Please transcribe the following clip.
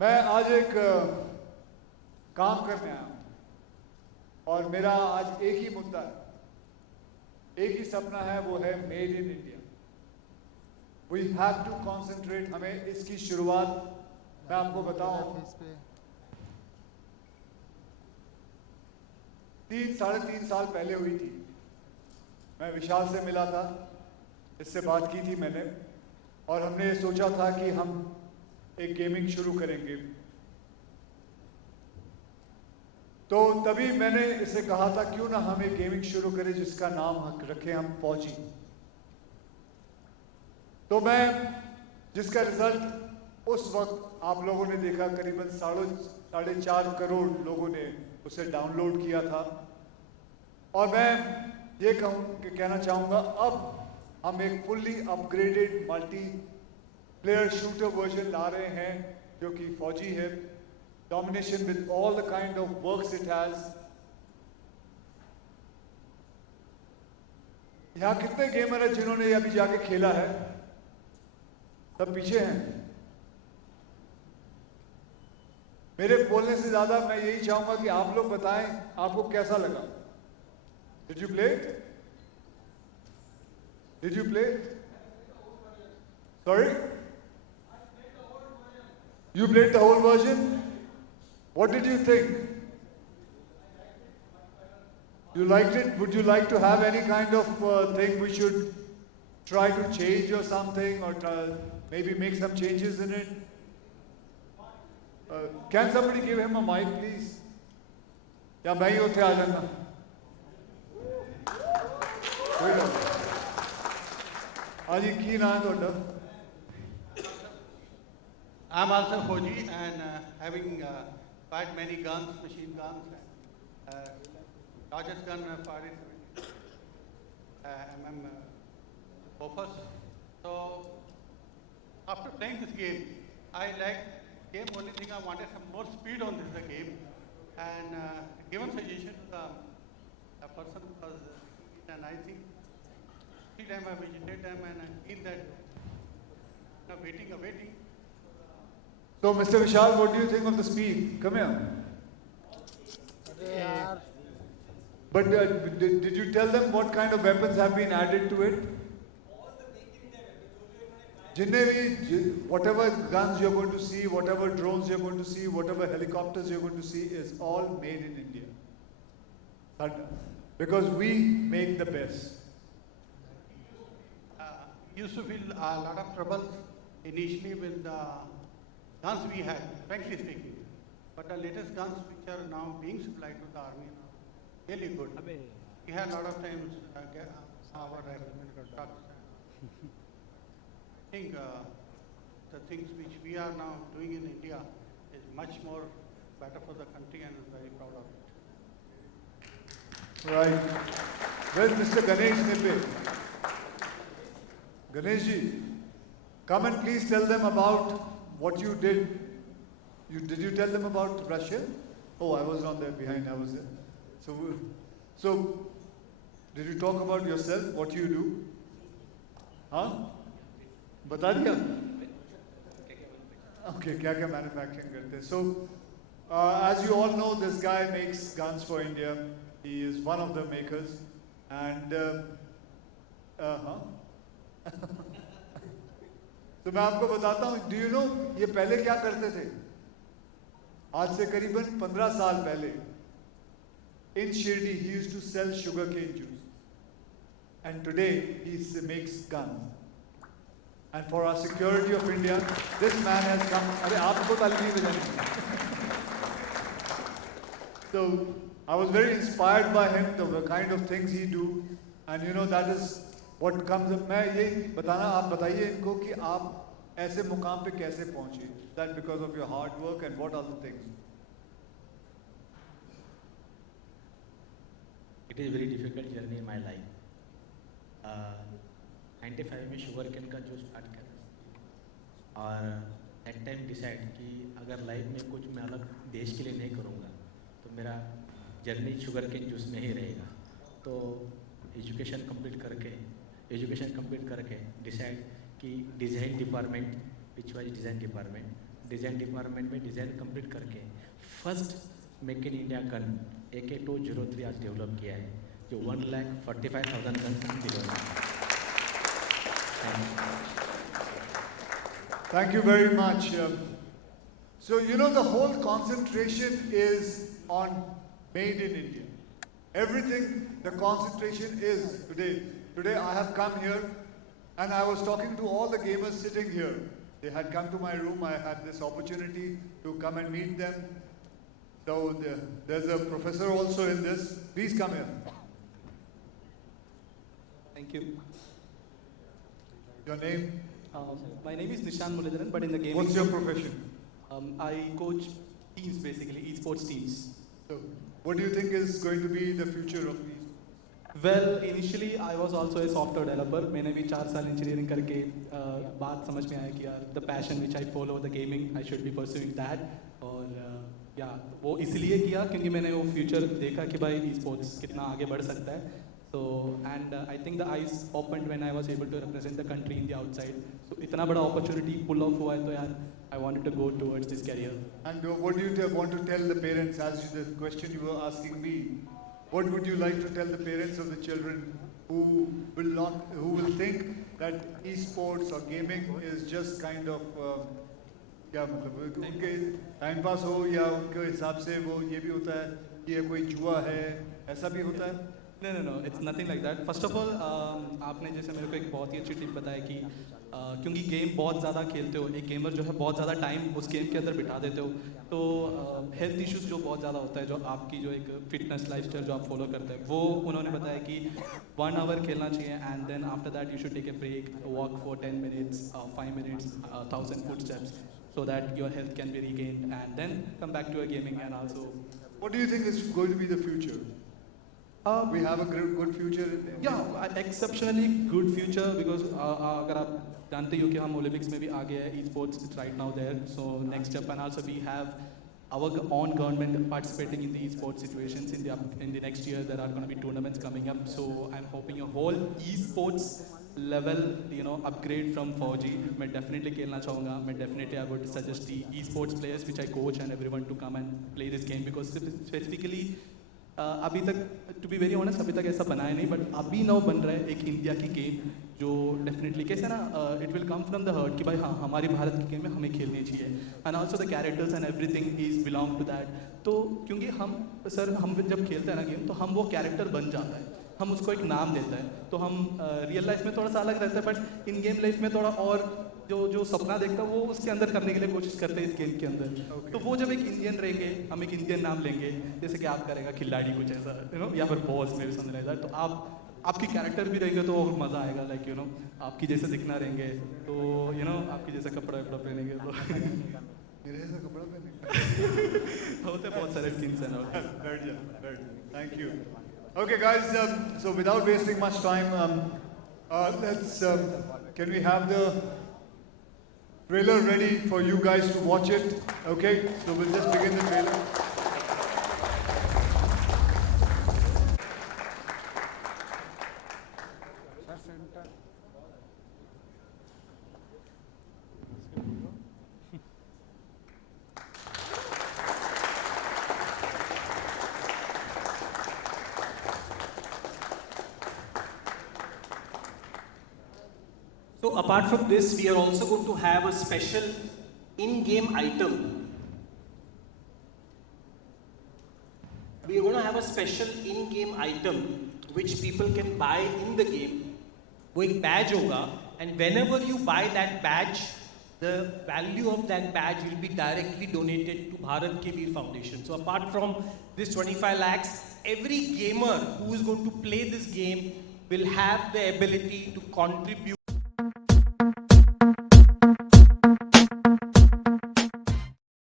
मैं आज एक काम करने आया हूँ और मेरा आज एक ही मुद्दा है, एक ही सपना है, वो है made in India. We have to concentrate. हमें इसकी शुरुआत मैं आपको बताऊं, 3-3.5 साल पहले हुई थी। मैं विशाल से मिला था, इससे बात की थी मैंने, और हमने ये सोचा था कि हम एक गेमिंग शुरू करेंगे। तो तभी मैंने इसे कहा था क्यों ना हम एक गेमिंग शुरू करें जिसका नाम रखें हम फौजी। तो मैं जिसका रिजल्ट उस वक्त आप लोगों ने देखा, करीबन 4.5 करोड़ लोगों ने उसे डाउनलोड किया था। और मैं ये कहना चाहूँगा, अब हम एक fully upgraded multiplayer shooter version ला रहे हैं जो कि फौजी है। Domination with all the kind of works it has. यहाँ कितने गेमर हैं जिन्होंने अभी जाके खेला है? सब पीछे हैं। मेरे बोलने से ज्यादा मैं यही चाहूंगा कि आप लोग बताएं आपको कैसा लगा। Did you play it? Did you play it? Sorry? You played the whole version? What did you think? You liked it? Would you like to have any kind of thing we should try to change or something, or maybe make some changes in it? Can somebody give him a mic, please? या मैं ही उठे आ जाना? हाँ जी, की नाम है ਤੁਹਾਡਾ? I'm also Fauji and having quite many guns, machine guns, largest gun fired MM Bofors. So after playing this game, I liked game. Only thing I wanted some more speed on this game, and given suggestion to a person was, and I think every time I visited them and I feel that waiting. So, Mr. Vishal, what do you think of the speed? Come here. But did you tell them what kind of weapons have been added to it? Whatever guns you're going to see, whatever drones you're going to see, whatever helicopters you're going to see is all made in India. Because we make the best. Used to feel a lot of trouble initially with the guns we had, frankly speaking. But the latest guns which are now being supplied to the army are really good. We had a lot of times our trucks. I think the things which we are now doing in India is much more better for the country, and I'm very proud of it. Right. Where's Mr. Ganesh Nippe? Ganesh ji, come and please tell them about what you did. Did you tell them about Russia? Oh, I was not there behind, I was there. So did you talk about yourself, what you do? Huh? बता दिया? Okay, क्या manufacturing करते हैं? So, as you all know, this guy makes guns for India. He is one of the makers, and तो मैं आपको बताता हूँ. Do you know ये पहले क्या करते थे? आज से करीबन 15 साल पहले in Shirdi he used to sell sugarcane juice, and today he makes guns. And for our security of India, this man has come. अरे आपको ताली नहीं बजानी. So I was very inspired by him, the kind of things he do, and you know that is what comes up. मैं ये बताना, आप बताइए इनको कि आप ऐसे मुकाम पे कैसे पहुंचे. That because of your hard work and what other things? It is a very difficult journey in my life. 95 में शुगर केन का जो स्टार्ट किया और एट टाइम डिसाइड कि अगर लाइफ में कुछ मैं अलग देश के लिए नहीं करूँगा तो मेरा जर्नी शुगर केन जूस में ही रहेगा. तो एजुकेशन कंप्लीट करके डिसाइड कि design department, which was design department, design department में डिज़ाइन कंप्लीट करके first make in India gun AK-203 आज डेवलप किया है, जो 1,45,000 gun deliver. Thank you very much. So, you know, the whole concentration is on made in India. Everything, the concentration is today. Today I have come here and I was talking to all the gamers sitting here. They had come to my room. I had this opportunity to come and meet them. So there's a professor also in this. Please come here. Thank you. Your name? My name is Nishan Muradharan, but in the gaming. What's your profession? I coach teams, basically esports teams. So, what do you think is going to be the future of these? Well, initially I was also a software developer. मैंने भी 4 साल engineering करके बात समझ में आया कि यार the passion which I follow, the gaming, I should be pursuing that. और वो इसलिए किया क्योंकि मैंने वो future देखा कि भाई esports कितना आगे बढ़ सकता है. So and I think the eyes opened when I was able to represent the country in the outside. So इतना बड़ा opportunity pull off हुआ है तो यार I wanted to go towards this career. And what do you want to tell the parents, as the question you were asking me, what would you like to tell the parents of the children who will think that esports or gaming is just kind of क्या मतलब उनके time pass हो या उनके हिसाब से वो ये भी होता है कि ये कोई जुआ है, ऐसा भी होता है? No, it's nothing like that. First of all, आपने जैसे मेरे को एक बहुत ही अच्छी टिप बताया कि क्योंकि गेम बहुत ज़्यादा खेलते हो, एक गेमर जो है बहुत ज़्यादा टाइम उस गेम के अंदर बिता देते हो, तो हेल्थ इश्यूज जो बहुत ज़्यादा होता है, जो आपकी जो एक फिटनेस लाइफस्टाइल जो आप फॉलो करते हैं, वो उन्होंने बताया कि 1 आवर खेलना चाहिए and then after that you should take a break, walk for 10 minutes, 5 minutes, 1,000 footsteps, so that your health can be regained and then come back to your gaming. And also, what do you think is going to be the future? We have a good future. Yeah, exceptionally good future because अगर आप जानते हो कि हम Olympics में भी आगे हैं, esports is right now there. So next step, and also we have our own government participating in the esports situations in the next year. There are going to be tournaments coming up. So I'm hoping a whole esports level, upgrade from 4G. मैं definitely खेलना चाहूँगा. मैं definitely I would suggest the esports players which I coach and everyone to come and play this game because specifically अभी तक to be very honest अभी तक ऐसा बनाया नहीं, बट अभी नाउ बन रहा है एक इंडिया की गेम जो डेफिनेटली कैसे ना it will come from the heart कि भाई हाँ हमारी भारत की गेम है, हमें खेलनी चाहिए and also the characters and everything is belong to that. तो क्योंकि हम जब खेलते हैं ना गेम तो हम वो कैरेक्टर बन जाता है, हम उसको एक नाम देता है, तो हम रियल लाइफ में थोड़ा सा अलग रहता है बट इन गेम लाइफ में थोड़ा और जो सपना देखता है वो उसके अंदर करने के लिए कोशिश करते हैं इस गेम के अंदर. तो वो जब एक इंडियन रहेंगे, हम एक इंडियन नाम लेंगे, जैसे कि आप करेगा खिलाड़ी कुछ ऐसा या फिर बॉस में भी समझ रहा है, तो आपकी कैरेक्टर भी रहेंगे तो और मज़ा आएगा. लाइक आपकी जैसे दिखना रहेंगे तो आपकी जैसे कपड़ा पहनेंगे तो मेरे जैसा कपड़ा पहनेंगे होते बहुत सारे स्किन्स हैं. बैठ जा. Thank you. Okay guys, so without wasting much time, let's can we have the trailer ready for you guys to watch it? Okay, so we'll just begin the trailer. So apart from this, we are also going to have a special in-game item. We are going to have a special in-game item which people can buy in the game. वो एक badge होगा, and whenever you buy that badge, the value of that badge will be directly donated to Bharat Ke Veer Foundation. So apart from this 25 lakhs, every gamer who is going to play this game will have the ability to contribute